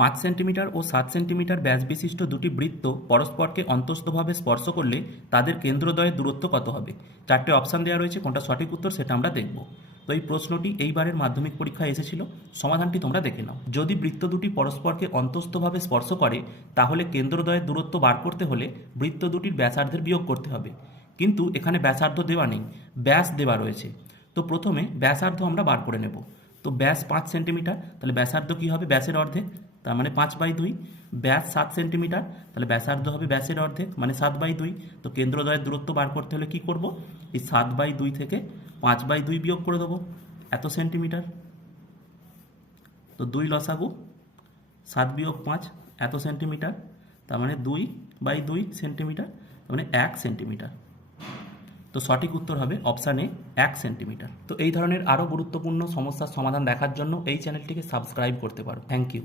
5 centimetre ও 7 centimetre ব্যাস বিশিষ্ট দুটি বৃত্ত পরস্পরকে অন্তস্থভাবে স্পর্শ করলে তাদের কেন্দ্রদ্বয়ের দূরত্ব কত হবে? 4টে অপশান দেওয়া রয়েছে, কোনটা সঠিক উত্তর সেটা আমরা দেখব। তো এই প্রশ্নটি এইবারের মাধ্যমিক পরীক্ষায় এসেছিল। সমাধানটি তোমরা দেখে নাও। যদি বৃত্ত দুটি পরস্পরকে অন্তস্থভাবে স্পর্শ করে তাহলে কেন্দ্রদ্বয়ের দূরত্ব বার করতে হলে বৃত্ত দুটির ব্যাসার্ধের বিয়োগ করতে হবে। কিন্তু এখানে ব্যাসার্ধ দেওয়া নেই, ব্যাস দেওয়া রয়েছে। তো প্রথমে ব্যাসার্ধ আমরা বার করে নেব। তো ব্যাস 5 সেন্টিমিটার, তাহলে ব্যাসার্ধ কী হবে? ব্যাসের অর্ধেক, তার মানে 5/2। ব্যাস 7 সেন্টিমিটার, তাহলে ব্যাসার্ধ হবে ব্যাসের অর্ধেক, মানে 7/2। তো কেন্দ্রদ্বয়ের দূরত্ব বার করতে হলে কী করব? এই 7/2 থেকে 5/2 বিয়োগ করে দেবো, এত সেন্টিমিটার। তো 2 লসাগু, 7 বিয়োগ 5, এত সেন্টিমিটার। তার মানে 2/2 সেন্টিমিটার, তার মানে 1 সেন্টিমিটার। তো সঠিক উত্তর হবে অপশান এ, 1 সেন্টিমিটার। তো এই ধরনের আরও গুরুত্বপূর্ণ সমস্যার সমাধান দেখার জন্য এই চ্যানেলটিকে সাবস্ক্রাইব করতে পারো। Thank you.